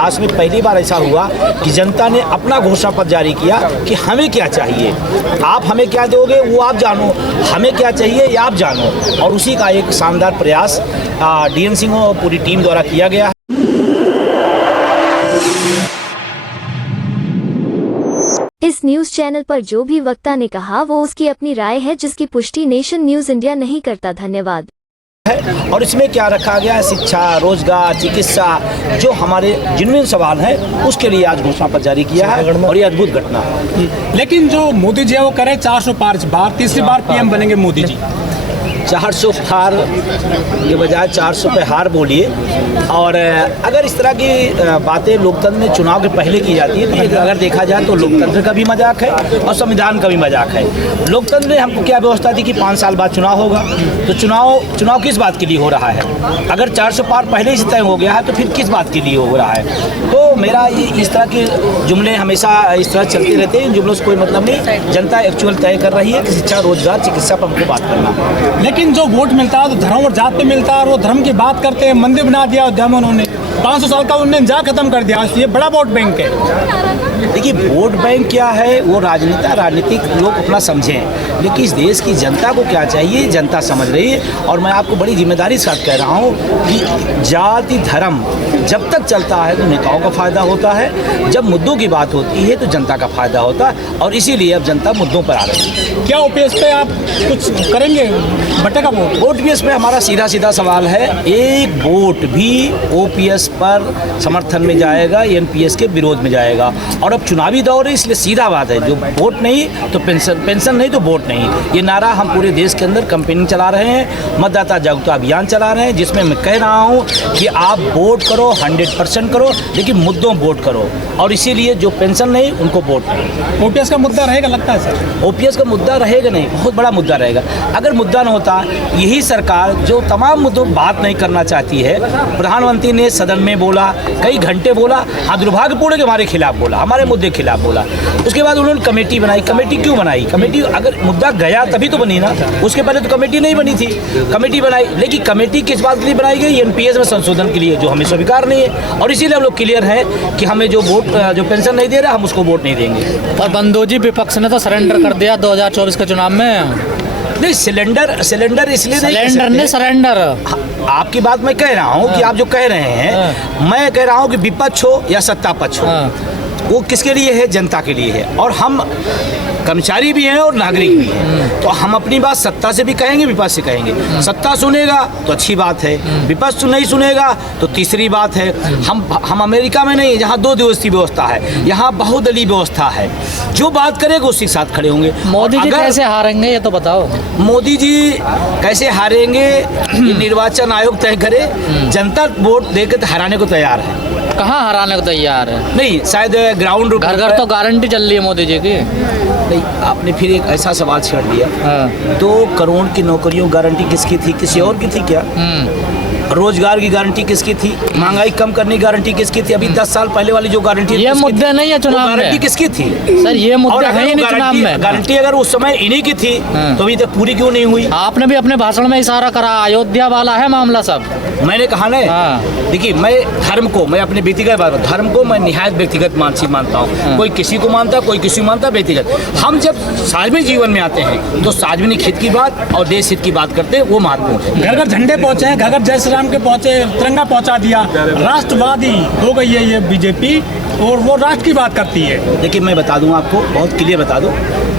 इतिहास में पहली बार ऐसा हुआ कि जनता ने अपना घोषणा पत्र जारी किया कि हमें क्या चाहिए, आप हमें क्या दोगे वो आप जानो, हमें क्या चाहिए ये आप जानो। और उसी का एक शानदार प्रयास DN सिंह और पूरी टीम द्वारा किया गया है। इस न्यूज चैनल पर जो भी वक्ता ने कहा वो उसकी अपनी राय है, जिसकी पुष्टि नेशन न्यूज इंडिया नहीं करता। धन्यवाद। और इसमें क्या रखा गया है, शिक्षा, रोजगार, चिकित्सा, जो हमारे जेन्युइन सवाल हैं उसके लिए आज घोषणा पत्र जारी किया है और ये अद्भुत घटना है। लेकिन जो मोदी जी है वो करे 400 पार बार, तीसरी बार PM बनेंगे मोदी जी। 400 पार के बजाय 400 पे हार बोलिए। और अगर इस तरह की बातें लोकतंत्र में चुनाव के पहले की जाती है तो अगर देखा जाए तो लोकतंत्र का भी मजाक है और संविधान का भी मजाक है। लोकतंत्र ने हमको क्या व्यवस्था दी कि 5 साल बाद चुनाव होगा, तो चुनाव किस बात के लिए हो रहा है? अगर 400 पार पहले ही तय हो गया है तो फिर किस बात के लिए हो रहा है? तो मेरा ये इस तरह के जुमले हमेशा इस तरह चलते रहते हैं, इन जुमलों से कोई मतलब नहीं। जनता एक्चुअल तय कर रही है कि शिक्षा, रोजगार, चिकित्सा पर हमको बात करना है। लेकिन जो वोट मिलता है तो धर्म और जात पे मिलता है और वो धर्म की बात करते हैं। मंदिर बना दिया अयोध्या में उन्होंने, 500 साल का उन्होंने जा खत्म कर दिया। ये बड़ा वोट बैंक है। देखिए, वोट बैंक क्या है वो राजनीतिक लोग अपना समझें, लेकिन इस देश की जनता को क्या चाहिए जनता समझ रही है। और मैं आपको बड़ी जिम्मेदारी के साथ कह रहा हूँ कि जाति धर्म जब तक चलता है तो नेताओं का फायदा होता है, जब मुद्दों की बात होती है तो जनता का फायदा होता है। और इसीलिए अब जनता मुद्दों पर आ रही है। क्या OPS पे आप कुछ करेंगे? बटेगा वोट? OPS में हमारा सीधा सवाल है, एक वोट भी OPS पर समर्थन में जाएगा, NPS के विरोध में जाएगा। और अब चुनावी दौर है, इसलिए सीधा बात है, जो वोट नहीं तो पेंशन नहीं तो वोट नहीं। ये नारा हम पूरे देश के अंदर कैंपेनिंग चला रहे हैं, मतदाता जागरूकता अभियान चला रहे हैं, जिसमें मैं कह रहा हूँ कि आप वोट करो, 100% करो, लेकिन मुद्दों वोट करो। और इसीलिए जो पेंशन नहीं उनको वोट नहीं। OPS का मुद्दा रहेगा लगता है सर? OPS का मुद्दा रहेगा नहीं, बहुत बड़ा मुद्दा रहेगा। अगर मुद्दा न होता, यही सरकार जो तमाम मुद्दों बात नहीं करना चाहती है, प्रधानमंत्री ने सदन में बोला, कई घंटे बोला, हाँ दुर्भाग्यपूर्ण के हमारे खिलाफ बोला, हमारे मुद्दे के खिलाफ बोला। उसके बाद उन्होंने कमेटी बनाई। कमेटी क्यों बनाई? कमेटी अगर मुद्दा गया तभी तो बनी ना, उसके पहले तो कमेटी नहीं बनी थी। कमेटी बनाई, लेकिन कमेटी किस बात के लिए बनाई गई? NPS में संशोधन के लिए, जो हमें स्वीकार नहीं है। और इसीलिए हम लोग क्लियर हैं कि हमें जो पेंशन नहीं दे रहा, हम उसको वोट नहीं देंगे। और बंदो जी, विपक्ष ने तो सरेंडर कर दिया 2024 के चुनाव में। नहीं, सिलेंडर इसलिए नहीं, सरेंडर आपकी बात मैं कह रहा हूँ कि आप जो कह रहे हैं, मैं कह रहा हूँ कि विपक्ष हो या सत्ता पक्ष हो, वो किसके लिए है? जनता के लिए है। और हम कर्मचारी भी हैं और नागरिक भी हैं, तो हम अपनी बात सत्ता से भी कहेंगे, विपक्ष से कहेंगे। सत्ता सुनेगा तो अच्छी बात है, विपक्ष नहीं सुनेगा तो तीसरी बात है। हम अमेरिका में नहीं, जहाँ 2 दिवसीय व्यवस्था है, यहाँ बहुदलीय व्यवस्था है। जो बात करेगा उसी के साथ खड़े होंगे। मोदी जी कैसे हारेंगे ये तो बताओ? मोदी जी कैसे हारेंगे ये निर्वाचन आयोग तय करे। जनता वोट देकर हराने को तैयार है। कहाँ हराने को तैयार है? नहीं, शायद ग्राउंड घर घर तो गारंटी चल रही है मोदी जी की। नहीं, आपने फिर एक ऐसा सवाल छेड़ दिया। 2 करोड़ की नौकरियों गारंटी किसकी थी? किसी और की थी क्या? रोजगार की गारंटी किसकी थी? महंगाई कम करने की गारंटी किसकी थी? अभी 10 साल पहले वाली जो गारंटी, ये मुद्दे नहीं है चुनाव में। गारंटी किसकी थी सर? ये मुद्दे है ही नहीं चुनाव में। गारंटी अगर उस समय इन्हीं की थी तो अभी तक पूरी क्यों नहीं हुई? आपने भी अपने भाषण में इशारा करा, अयोध्या वाला है मामला सब। मैंने कहा ना, देखिए, मैं धर्म को, मैं अपने व्यक्तिगत बात, धर्म को मैं निहायत व्यक्तिगत मानता हूँ। कोई किसी को मानता, कोई किसी को मानता, व्यक्तिगत। हम जब सार्वजनिक जीवन में आते हैं तो सार्वजनिक हित की बात और देश हित की बात करते हैं, वो महत्वपूर्ण है। घर घर झंडे पहुँचे हैं, घर घर जय श्री राम के पहुँचे, तिरंगा पहुँचा दिया। राष्ट्रवादी हो गई है ये BJP और वो राष्ट्र की बात करती है। देखिए, मैं बता दूं आपको, बहुत क्लियर बता दूं,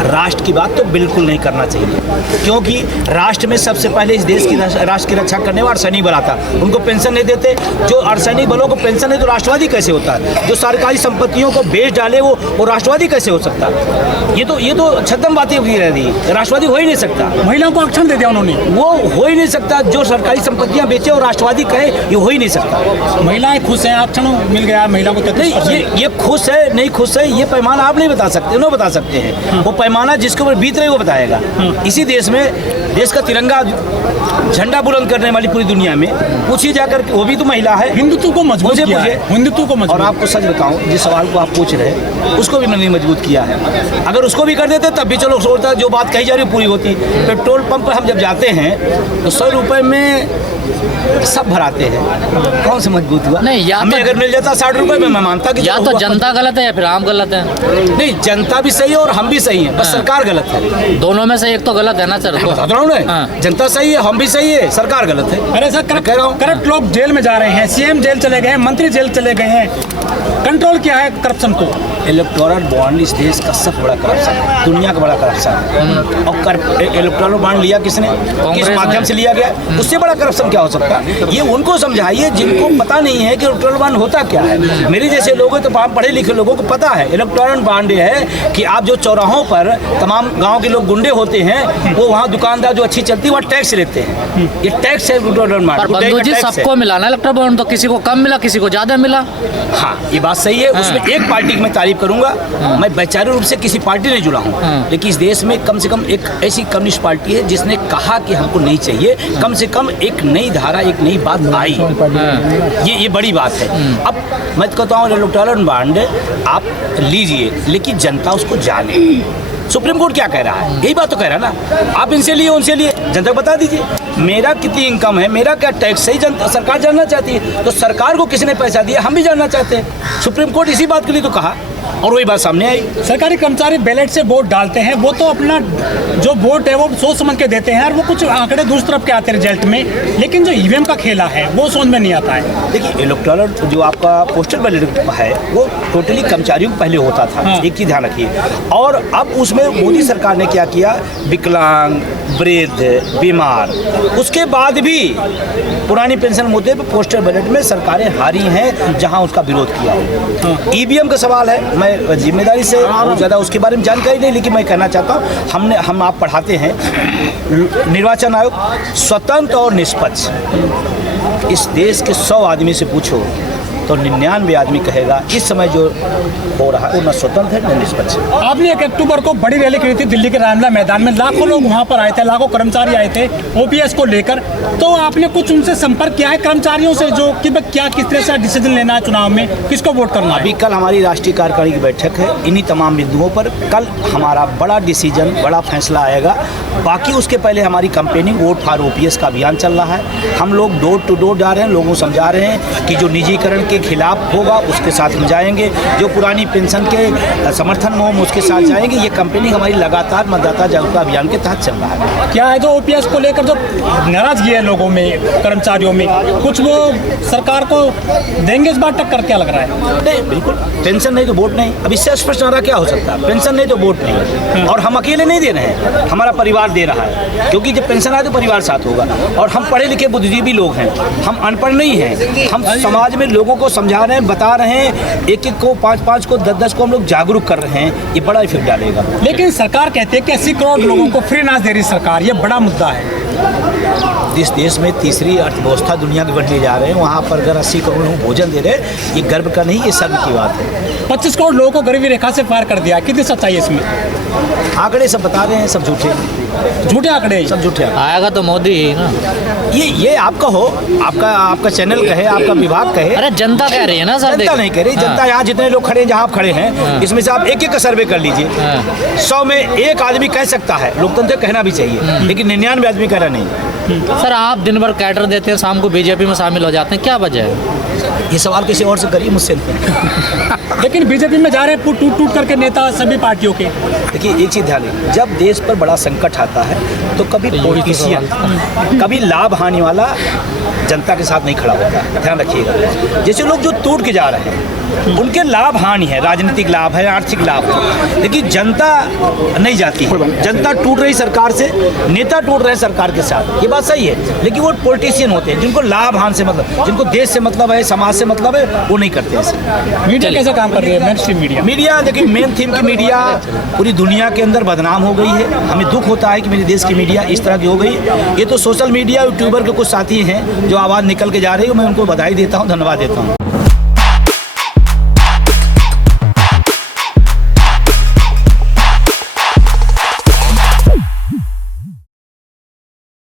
राष्ट्र की बात तो बिल्कुल नहीं करना चाहिए, क्योंकि राष्ट्र में सबसे पहले इस देश की राष्ट्र की रक्षा करने वाला अर्धसैनिक बल आता, उनको पेंशन नहीं देते। जो अर्धसैनिक बलों को पेंशन नहीं तो राष्ट्रवादी कैसे होता है? जो सरकारी संपत्तियों को बेच डाले वो राष्ट्रवादी कैसे हो सकता है? ये तो छद्म बातें होती रह रही, राष्ट्रवादी हो ही नहीं सकता। महिलाओं को आरक्षण दे दिया उन्होंने, वो हो ही नहीं सकता। जो सरकारी संपत्तियां बेचे और राष्ट्रवादी कहे, ये हो ही नहीं सकता। महिलाएं खुश हैं, आरक्षण मिल गया महिला को। ये खुश है नहीं खुश है, ये पैमाना आप नहीं बता सकते, उन्होंने बता सकते हैं। वो पैमाना जिसके ऊपर बीत रहे वो बताएगा। इसी देश में देश का तिरंगा झंडा बुलंद करने वाली पूरी दुनिया में पूछिए जाकर, वो भी तो महिला है। हिंदुत्व को मजबूत किया है, हिंदुत्व को मजबूत। और आपको सच बताऊं, जिस सवाल को आप पूछ रहे हैं उसको भी मैंने मजबूत किया है। अगर उसको भी कर देते तब भी चलो सोचता, जो बात कही जा रही है पूरी होती। पेट्रोल पंप पर हम जब जाते हैं तो 100 रुपये में सब भराते हैं, कौन सा मजबूत हुआ? नहीं, या हमें तो- अगर मिल जाता 60 रुपए में, मैं मानता कि या चलो तो हुआ। जनता गलत है या फिर हम गलत है। नहीं, जनता भी सही है और हम भी सही हैं, बस सरकार गलत है। दोनों में से एक तो गलत है ना सर। बता रहा हूँ ना, हाँ। जनता सही है, हम भी सही है, सरकार गलत है। अरे सर, मैं कह रहा हूँ। करप्ट लोग जेल में जा रहे हैं, सीएम जेल चले गए हैं, मंत्री जेल चले गए हैं। कंट्रोल क्या है करप्शन को? इलेक्टोरल बॉन्ड इस देश का सबसे बड़ा करप्शन है, दुनिया का बड़ा करप्शन है। और इलेक्टोरल बॉन्ड लिया किसने, किस माध्यम से लिया गया? उससे बड़ा करप्शन क्या हो सकता है? ये उनको समझाइए जिनको पता नहीं है कि इलेक्टोरल बॉन्ड होता क्या है। मेरे जैसे लोग हैं तो पढ़े लिखे लोगों को पता है। इलेक्टोरल बॉन्ड ये है कि आप जो चौराहों पर तमाम गाँव के लोग गुंडे होते हैं, वो वहाँ दुकानदार जो अच्छी चलती है वहाँ टैक्स लेते हैं। ये टैक्स है इलेक्टोरल पर बॉन्ड। बंधु जी, सबको मिला ना इलेक्ट्रल बॉन्ड, तो किसी को कम मिला, किसी को ज्यादा मिला। हाँ, ये बात सही है। उसमें एक पार्टी की मैं तारीफ करूंगा। मैं वैचारिक रूप से किसी पार्टी नहीं जुड़ा हूँ, लेकिन इस देश में कम से कम एक ऐसी कम्युनिस्ट पार्टी है जिसने कहा कि हमको नहीं चाहिए। कम से कम एक नई धारा, एक नई बात आई, ये बड़ी बात है। अब मैं तो कहता हूँ इलेक्टोरल बॉन्ड आप लीजिए, लेकिन जनता उसको जाने। सुप्रीम कोर्ट क्या कह रहा है? यही बात तो कह रहा है ना। आप इनसे लिए, उनसे लिए, जनता को बता दीजिए मेरा कितनी इनकम है, मेरा क्या टैक्स है, जनता सरकार जानना चाहती है। तो सरकार को किसने पैसा दिया, हम भी जानना चाहते हैं। सुप्रीम कोर्ट इसी बात के लिए तो कहा, और वही बात सामने आई। सरकारी कर्मचारी बैलेट से वोट डालते हैं, वो तो अपना जो वोट है वो सोच समझ के देते हैं, और वो कुछ आंकड़े दूसरी तरफ के आते हैं रिजल्ट में, लेकिन जो ईवीएम का खेला है वो समझ में नहीं आता है। देखिए, इलेक्टोरल जो आपका पोस्टल बैलेट है वो टोटली कर्मचारियों को पहले होता था। हाँ। एक चीज़ ध्यान रखिए। और अब उसमें मोदी सरकार ने क्या किया, विकलांग, वृद्ध, बीमार, उसके बाद भी पुरानी पेंशन मुद्दे पर पोस्टल बैलेट में सरकारें हारी हैं जहां उसका विरोध किया। ईवीएम का सवाल है, मैं जिम्मेदारी से बहुत ज़्यादा उसके बारे में जानकारी नहीं, लेकिन मैं कहना चाहता हूँ हम आप पढ़ाते हैं, निर्वाचन आयोग स्वतंत्र और निष्पक्ष। इस देश के 100 आदमी से पूछो तो 99 आदमी कहेगा इस समय जो हो रहा है वो न स्वतंत्र है न निष्पक्ष है। आपने 1 अक्टूबर को बड़ी रैली करी थी दिल्ली के रामलीला मैदान में, लाखों लोग वहां पर आए थे, लाखों कर्मचारी आए थे ओपीएस को लेकर। तो आपने कुछ उनसे संपर्क किया है कर्मचारियों से, जो कि क्या किस तरह से डिसीजन लेना है चुनाव में, किसको वोट करना है? अभी कल हमारी राष्ट्रीय कार्यकारिणी की बैठक है, इन्हीं तमाम बिंदुओं पर कल हमारा बड़ा डिसीजन, बड़ा फैसला आएगा। बाकी उसके पहले हमारी कंपेनिंग वोट फॉर ओपीएस का अभियान चल रहा है। हम लोग डोर टू डोर जा रहे हैं, लोगों को समझा रहे हैं कि जो निजीकरण के खिलाफ होगा उसके साथ हम जाएंगे, जो पुरानी पेंशन के समर्थन में हम उसके साथ जाएंगे। ये कंपनी हमारी लगातार मतदाता जागरूकता अभियान के तहत चल रहा है। क्या है जो ओपीएस को लेकर जो नाराजगी है लोगों में, कर्मचारियों में, कुछ वो सरकार को देंगे इस बार टक्कर, क्या लग रहा है? नहीं, बिल्कुल पेंशन नहीं तो वोट नहीं। अब इससे स्पष्ट नारा क्या हो सकता है? पेंशन नहीं तो वोट नहीं। और हम अकेले नहीं दे रहे हैं, हमारा परिवार दे रहा है, क्योंकि जब पेंशन आए तो परिवार साथ होगा। और हम पढ़े लिखे बुद्धिजीवी लोग हैं, हम अनपढ़ नहीं हैं। हम समाज में लोगों को समझा रहे हैं, बता रहे हैं, एक एक को, 5-5 को, 10-10 को हम लोग जागरूक कर रहे हैं। ये बड़ा इफेक्ट डालेगा। लेकिन सरकार कहती है कि 80 करोड़ लोगों को फ्री अनाज दे रही सरकार, ये बड़ा मुद्दा है। जिस देश में तीसरी अर्थव्यवस्था दुनिया की बनने जा रहे हैं, वहाँ पर अगर 80 करोड़ लोग भोजन दे रहे हैं, ये गर्व का नहीं, ये शर्म की बात है। 25 करोड़ लोगों को गरीबी रेखा से पार कर दिया, कितनी सच्चाई है इसमें? आंकड़े सब बता रहे हैं, सब झूठे, झूठे आंकड़े। सब झूठे। आएगा तो मोदी ही ना। ये आपका हो, आपका चैनल कहे, आपका विभाग कहे। अरे जनता कह रही है ना सर। जनता नहीं कह रही, जनता यहाँ जितने लोग खड़े हैं, जहाँ आप खड़े हैं, इसमें से आप एक एक का सर्वे कर लीजिए। 100 में एक आदमी कह सकता है, लोकतंत्र कहना भी चाहिए, लेकिन 99 आदमी कह रहा नहीं। सर, आप दिन भर कैडर देते हैं, शाम को बीजेपी में शामिल हो जाते हैं, क्या वजह है? ये सवाल किसी और से करिए, मुझसे नहीं। लेकिन बीजेपी में जा रहे हैं टूट टूट करके नेता सभी पार्टियों के। देखिए, एक चीज़ ध्यान रखिए, जब देश पर बड़ा संकट आता है तो कभी पॉलिटिशियन, कभी लाभ हानि वाला जनता के साथ नहीं खड़ा होता। ध्यान रखिएगा, जैसे लोग जो टूट के जा रहे हैं उनके लाभ हानि है, राजनीतिक लाभ है, आर्थिक लाभ है, लेकिन जनता नहीं जाती है। जनता टूट रही सरकार से, नेता टूट रहे सरकार के साथ, ये बात सही है। लेकिन वो पॉलिटिशियन होते हैं जिनको लाभ हानि से मतलब, जिनको देश से मतलब है, समाज से मतलब है, वो नहीं करते हैं। मीडिया कैसे काम कर रही है, मेन स्ट्रीम मीडिया? मीडिया देखिए, मेन थीम की मीडिया पूरी दुनिया के अंदर बदनाम हो गई है। हमें दुख होता है कि मेरे देश की मीडिया इस तरह की हो गई। ये तो सोशल मीडिया, यूट्यूबर के कुछ साथी हैं जो आवाज़ निकल के जा रही है, मैं उनको बधाई देता हूँ, धन्यवाद देता हूँ।